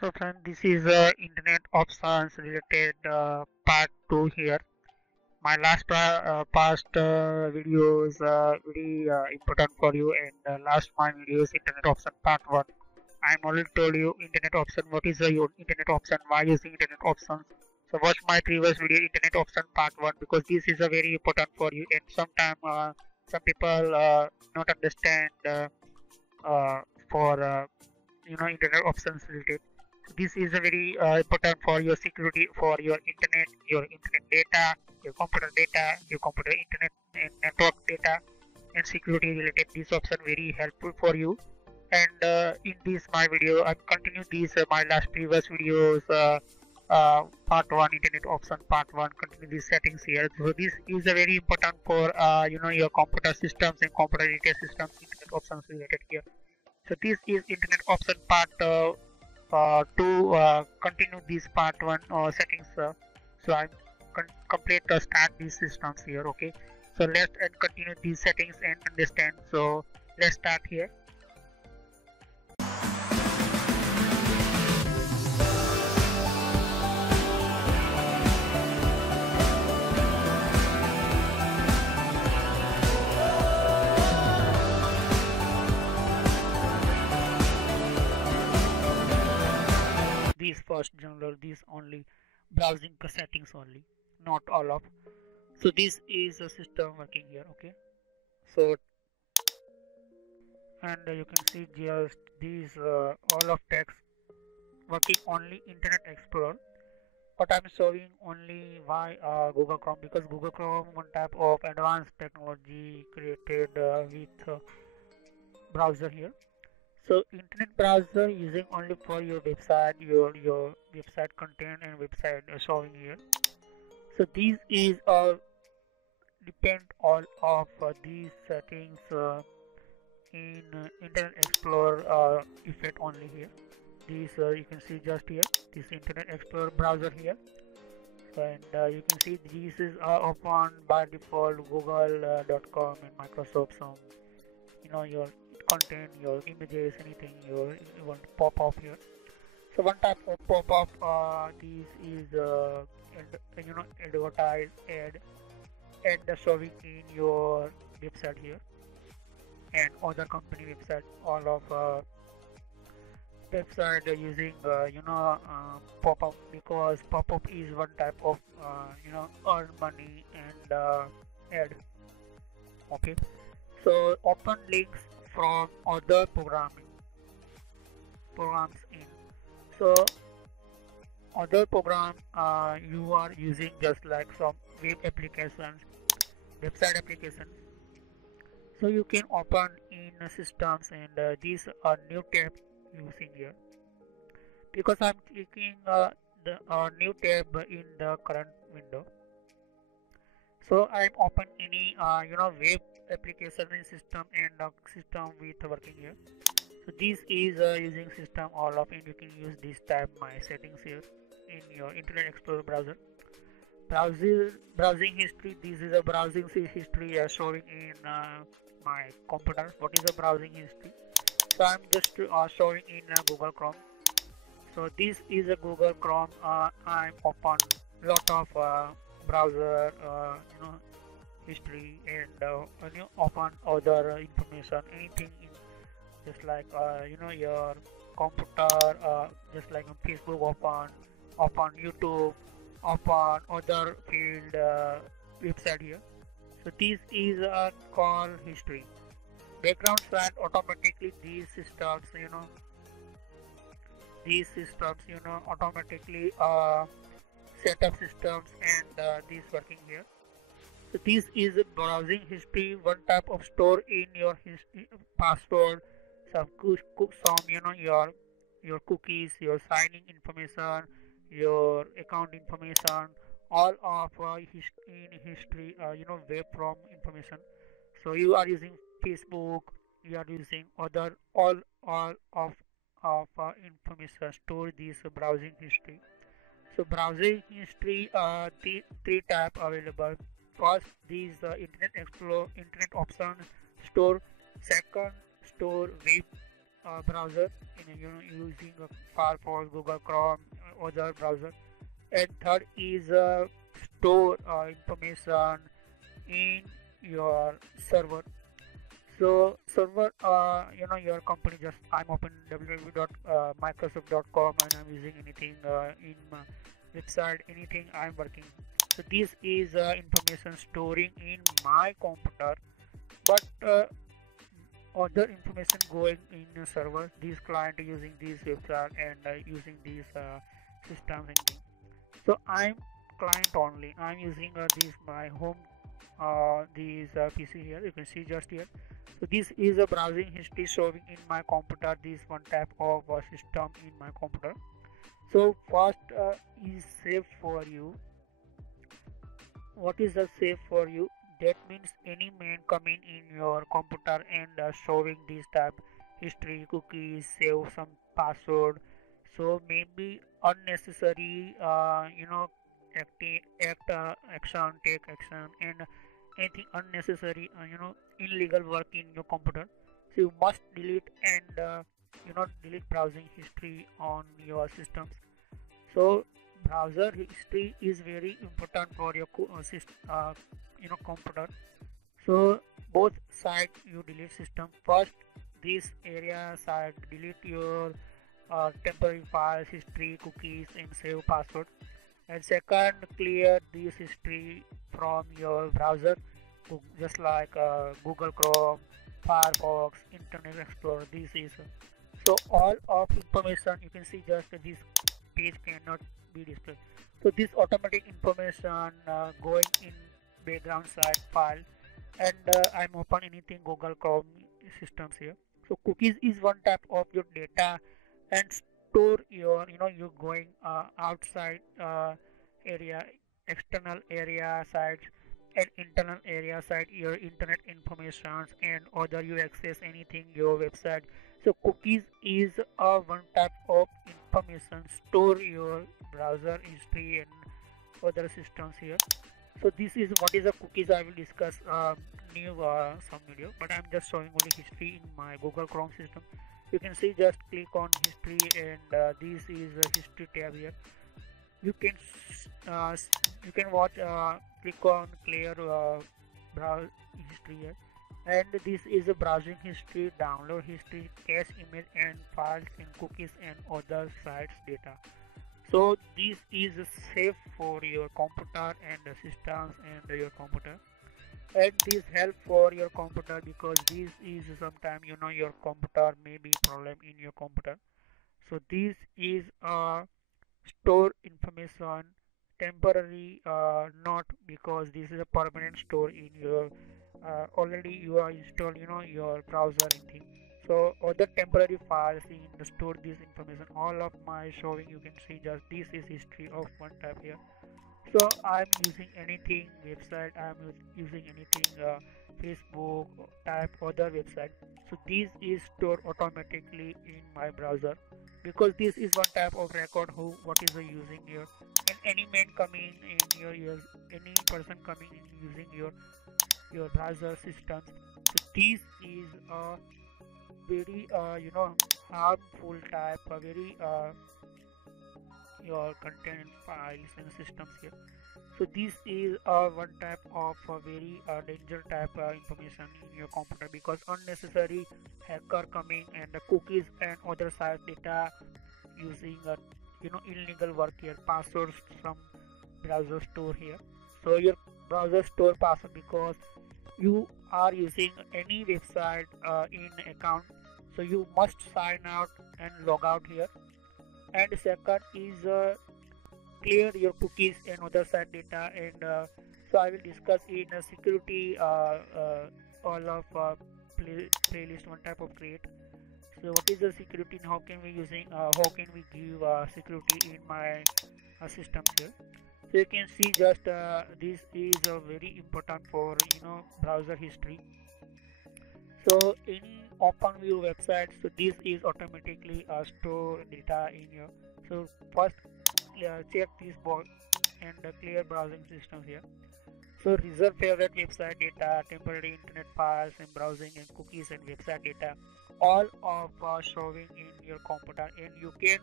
So friend, this is internet options related part 2 here. My past videos very important for you, and last my videos internet option part 1. I'm already told you internet option, what is your internet option, why using internet options. So watch my previous video internet option part 1 because this is a very important for you, and sometimes some people not understand uh, for internet options related. So this is a very important for your security for your internet data, your computer internet and network data and security related. This option very helpful for you. And in this my video, I'm continue these my last previous videos. Part 1 internet option part 1 continue these settings here. So this is a very important for your computer systems and computer data systems internet options related here. So this is internet option part to continue this part 1 settings. So I'm complete start these systems here. Okay. So let's and continue these settings and understand. So let's start here. These first general, these only browsing settings only, not all of. So this is a system working here. Okay. So and you can see just these all of text working only Internet Explorer, but I'm showing only why Google Chrome, because Google Chrome one type of advanced technology created with browser here. So internet browser using only for your website, your website content and website showing here. So this is all depend all of these settings in Internet Explorer effect only here. This you can see just here, this Internet Explorer browser here. And you can see this is open by default google.com and Microsoft. Some your content, your images, anything you want to pop up here. So one type of pop up this is advertise ad showing in your website here and other company website. All of website using pop-up, because pop-up is one type of earn money and ad. Okay. So open links from other programs in. So other program you are using just like some web applications, website application. So you can open in systems, and these are new tab using here, because I'm clicking the new tab in the current window. So I'm open any web application in system and system with working here. So this is using system all of, and you can use this tab my settings here in your Internet Explorer browser. Browsing history, this is a browsing history showing in my computer. What is a browsing history? So I'm just showing in Google Chrome. So this is a Google Chrome. I'm open lot of browser history, and open other information, anything in just like your computer, just like on Facebook, open YouTube, open other field website here. So this is a call history. Background set automatically these systems automatically set up systems, and this working here. So this is a browsing history, one type of store in your history, password, some your cookies, your signing information, your account information, all of in history, web from information. So you are using Facebook, you are using other all of information store this browsing history. So browsing history, three tab available. First, these Internet Explorer, Internet options store. Second, store web browser in using Firefox, Google Chrome, other browser. And third is store information in your server. So server, your company, just I'm open www.microsoft.com and I'm using anything in my website, anything I'm working. So this is information storing in my computer, but other information going in the server. This client using this website and using these systems and things. So I'm client only. I'm using this my home this PC here. You can see just here. So this is a browsing history showing in my computer. This one type of system in my computer. So first is save for you. What is the save for you? That means any main coming in your computer and showing this type history, cookies, save some password. So maybe unnecessary action, take action, and anything unnecessary illegal work in your computer. So you must delete and delete browsing history on your systems. So browser history is very important for your computer. So both side you delete system. First this area side delete your temporary files, history, cookies, and save password. And second, clear this history from your browser, just like Google Chrome, Firefox, Internet Explorer. This is so all of information you can see, just this page cannot be displayed. So this automatic information going in background side file, and I'm open anything Google Chrome systems here. So cookies is one type of your data and store your you're going outside area, external area sites, and internal area site your internet informations, and other you access anything your website. So cookies is one type of information store your browser history and other systems here. So this is what is the cookies. I will discuss new some video, but I'm just showing only history in my Google Chrome system. You can see, just click on history, and this is the history tab here. You can watch, click on clear browse history here, and this is a browsing history, download history, cache image and files, and cookies and other sites data. So this is safe for your computer and the systems and your computer, and this help for your computer because this is sometime your computer may be problem in your computer. So this is store information temporary, not because this is a permanent store in your already you are installed your browser and thing. So other temporary files in the store this information, all of my showing. You can see just this is history of one tab here. So I'm using anything website, I'm using anything Facebook type other website. So this is stored automatically in my browser because this is one type of record who what is the using here, and any man coming in your any person coming in using your browser systems. So this is a very harmful type, a very your content files and systems here. So this is one type of very danger type information in your computer because unnecessary hacker coming and the cookies and other site data using illegal work here, passwords from browser store here. So your browser store password because you are using any website in account, so you must sign out and log out here. And second is clear your cookies and other site data, and so I will discuss in security all of playlist one type of create. So what is the security and how can we using how can we give security in my systems here. So you can see just this is very important for browser history. So in OpenView website, so this is automatically store data in your. So first check this box and clear browsing systems here. So reserve favorite website data, temporary internet files and browsing and cookies and website data. all of showing in your computer, and you can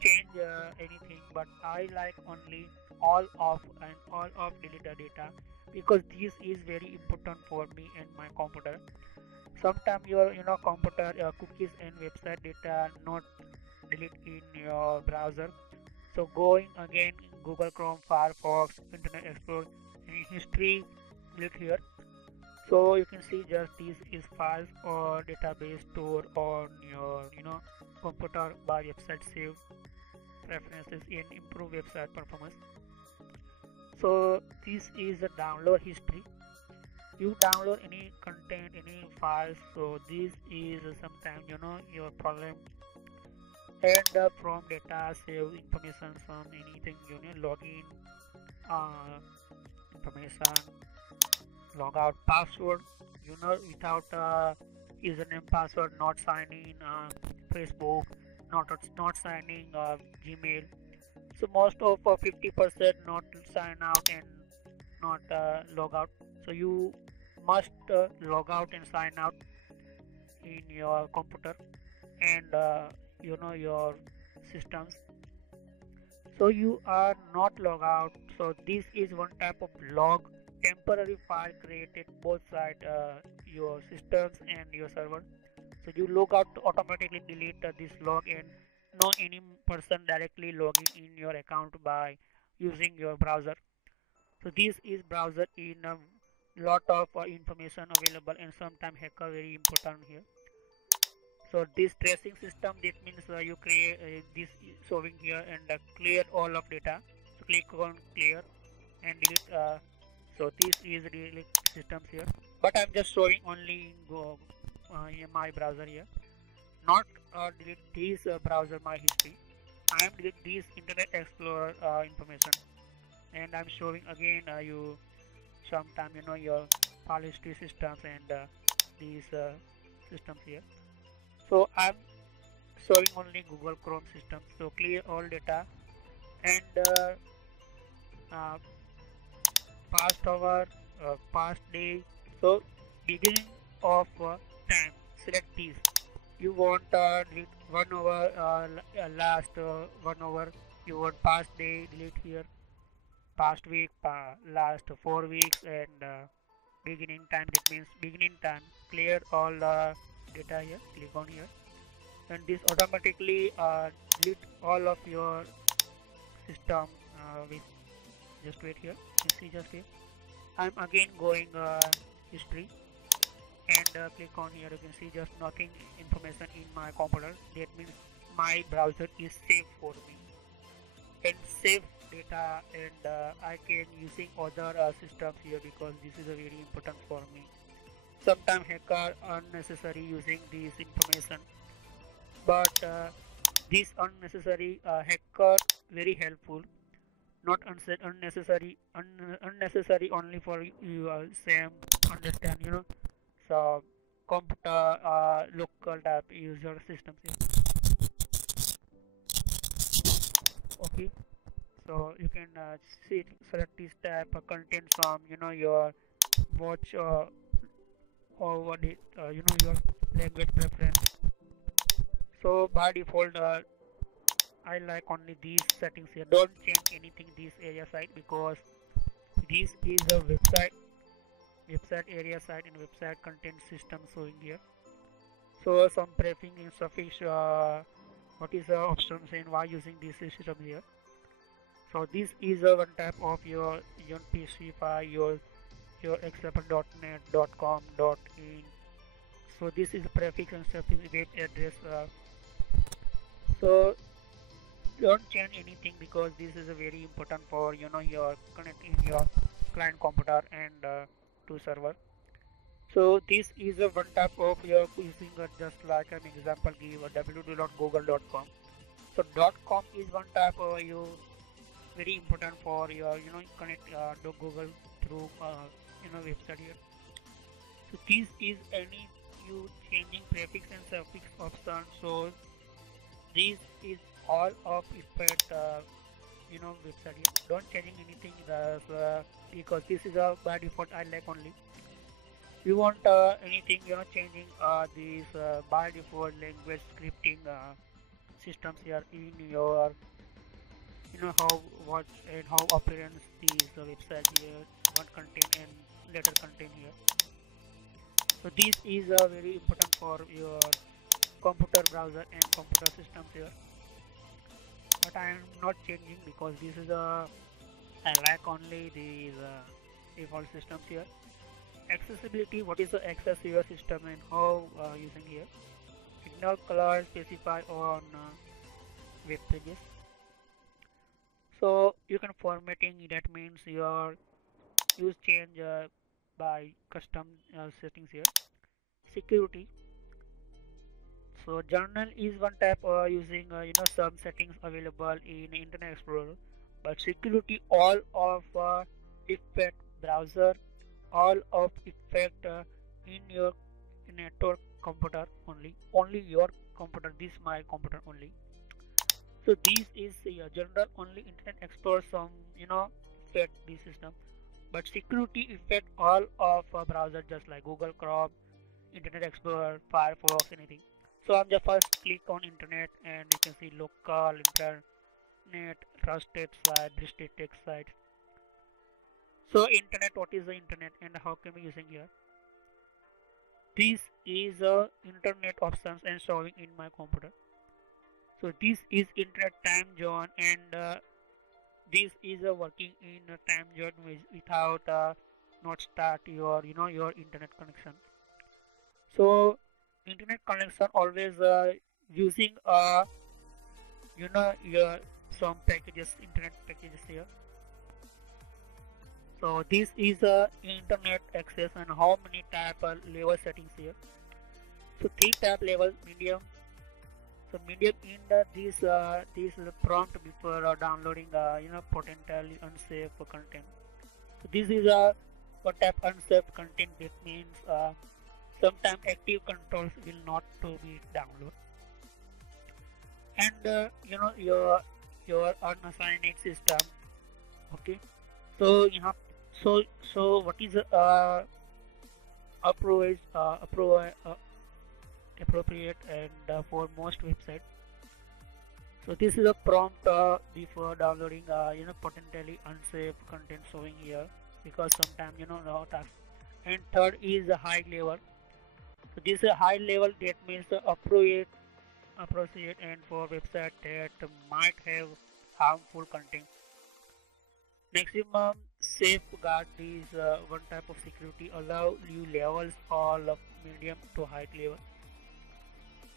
change anything, but I like only all of and all of deleted data, because this is very important for me and my computer. Sometimes your computer cookies and website data not delete in your browser. So going again Google Chrome, Firefox, Internet Explorer, and history, click here. So you can see just this is files or database stored on your computer by website save preferences and improve website performance. So this is the download history. You download any content, any files, so this is sometimes your problem. And from data save information from anything, login information, logout password, without username password, not signing Facebook, not signing Gmail. So most of 50% not sign out and not log out. So you must log out and sign out in your computer and your systems. So you are not log out. So this is one type of log, temporary file created both side your systems and your server. So you log out to automatically delete this log, and no any person directly logging in your account by using your browser. So this is browser in a lot of information available, and sometimes hacker very important here. So this tracing system, that means you create this showing here and clear all of data. So click on clear and delete. So this is delete systems here, but I'm just showing only in my browser here, not delete this browser my history. I am delete this Internet Explorer information, and I'm showing again you sometime your file history systems and these systems here. So I'm showing only Google Chrome system. So clear all data and uh, past hour, past day. So beginning of time, select this. You want delete 1 hour, last 1 hour. You want past day, delete here. Past week, last 4 weeks, and beginning time. That means beginning time. Clear all data here. Click on here, and this automatically delete all of your system with just wait here. You see just here. I'm again going history and click on here. You can see just nothing information in my computer. That means my browser is safe for me and save data, and I can using other systems here, because this is a very important for me. Sometimes hacker unnecessary using this information, but this unnecessary hacker very helpful, not unnecessary only for you same understand so computer local type user systems here. Okay, so you can see select this type content from your watch or what it your language preference. So by default I like only these settings here. Don't change anything this area side, because this is a website area side and website content system showing here. So some prefix and suffix, what is the options and why using this system here. So this is one type of your PC file, your example.net.com.in. So this is prefix and suffix web address. So don't change anything, because this is a very important for your connecting your client computer and to server. So this is a one type of your using just like an example give www.google.com. So .com is one type of you very important for your connect to Google through website here. So this is any you changing prefix and suffix option. So this is all of it website here. Don't changing anything because this is a by default I like only. you want anything changing these by default language scripting systems here in your how what and how appearance these website here what content and later content here. So this is very important for your computer browser and computer systems here, but I am not changing because this is a I like only these default systems here. Accessibility, what is the access to your system and how using here. Ignore color specified on web pages. So you can formatting, that means your use change by custom settings here. Security, so journal is one type using some settings available in Internet Explorer, but security all of effect browser, all of effect in your network computer only your computer, this my computer only. So this is general only Internet Explorer some effect this system, but security effect all of browser just like Google Chrome, Internet Explorer, Firefox, anything. So I'm just first click on internet and you can see local internet, trusted site, restricted site. So internet, what is the internet and how can we using here? This is internet options and showing in my computer. So this is internet time zone and this is working in a time zone without not start your your internet connection. So internet connection always using your some packages, internet packages here. So this is internet access and how many type level settings here. So three type level medium. So medium in this prompt before downloading potentially unsafe content. So this is what type unsafe content, that means sometimes active controls will not to be downloaded, and your unassigned system. Okay, so you have so what is appropriate appropriate and for most websites. So this is a prompt before downloading potentially unsafe content showing here, because sometimes no task. And third is a high level. So this is a high level, that means appropriate and for website that might have harmful content. Maximum safeguard is one type of security, allow you levels all of medium to high level.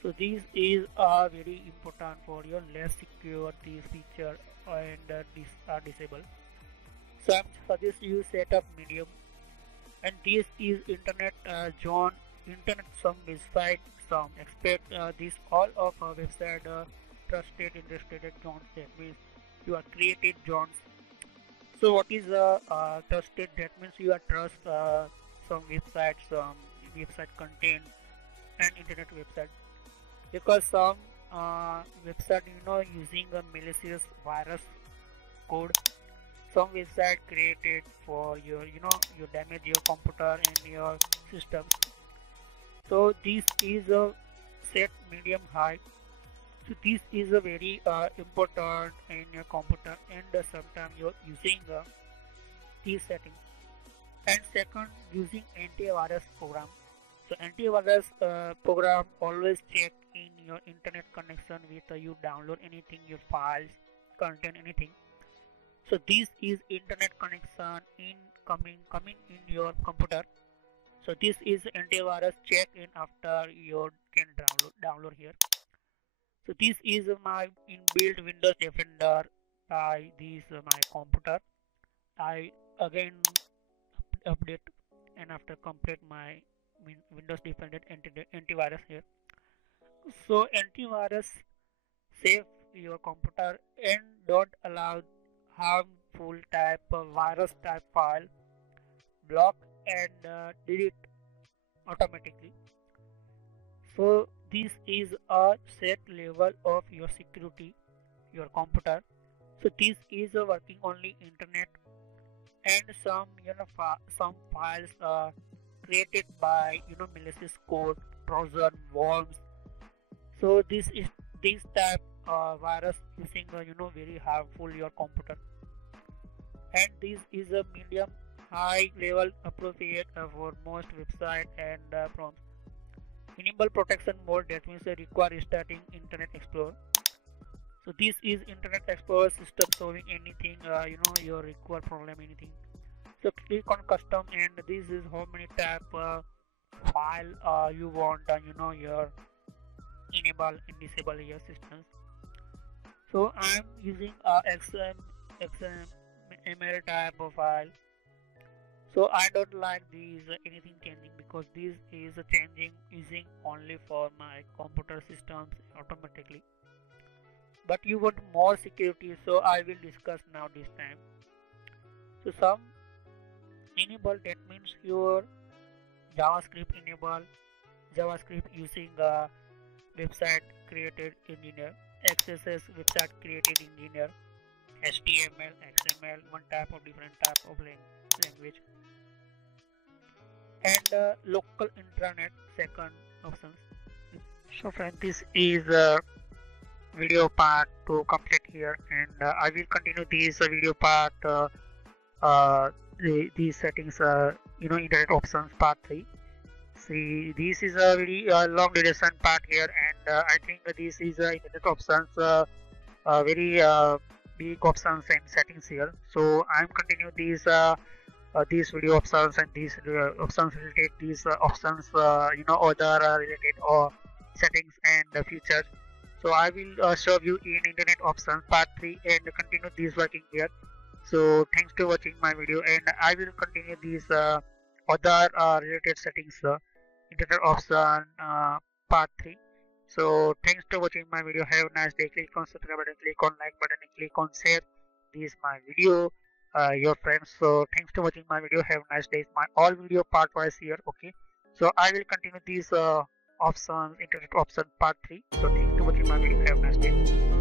So this is very important for your less secure these feature and these are disabled. So I suggest you set up medium, and this is internet zone, internet some website some expect this all of our website trusted and restricted zones, that means you are created zones. So what is trusted, that means you are trust some websites, some website content and internet website, because some website using a malicious virus code, some website created for your you damage your computer and your systems. So this is a set medium high. So this is a very important in your computer, and sometimes you're using these settings. And second, using antivirus program. So antivirus program always check in your internet connection with you download anything, your files, content, anything. So this is internet connection in coming in your computer. So this is antivirus check in after you can download here. So this is my inbuilt Windows Defender by this my computer. I again update and after complete my Windows Defender antivirus here. So antivirus save your computer and don't allow harmful type of virus type file, block and delete automatically. So this is a set level of your security, your computer. So this is working only internet, and some some files created by malicious code, Trojan, worms. So this type virus using very harmful your computer, and this is a medium high level appropriate for most website and prompts. Enable protection mode, that means require restarting Internet Explorer. So this is Internet Explorer system solving anything your require problem anything. So click on custom, and this is how many tab file you want your enable and disable your systems. So I'm using XML type of file. So I don't like these anything changing, because this is changing using only for my computer systems automatically. But you want more security, so I will discuss now this time. So some enable, that means your JavaScript enable, JavaScript using website created engineer, XSS website created engineer, HTML, XML, one type of different type of language, and local intranet second options. So friends, this is video part to complete here, and I will continue this video part these settings internet options part 3. See, this is a very long duration part here, and I think this is internet options very big options and settings here. So I'm continue these video options, and these options related these options other related or settings and features. So I will show you in internet options part 3 and continue this working here. So thanks for watching my video, and I will continue these other related settings internet option part 3. So thanks for watching my video. Have a nice day. Click on subscribe button, click on like button, and click on share this my video your friends. So thanks for watching my video. Have a nice day. My all video part wise here. Okay, so I will continue these options internet option part 3. So thanks for watching my video. Have a nice day.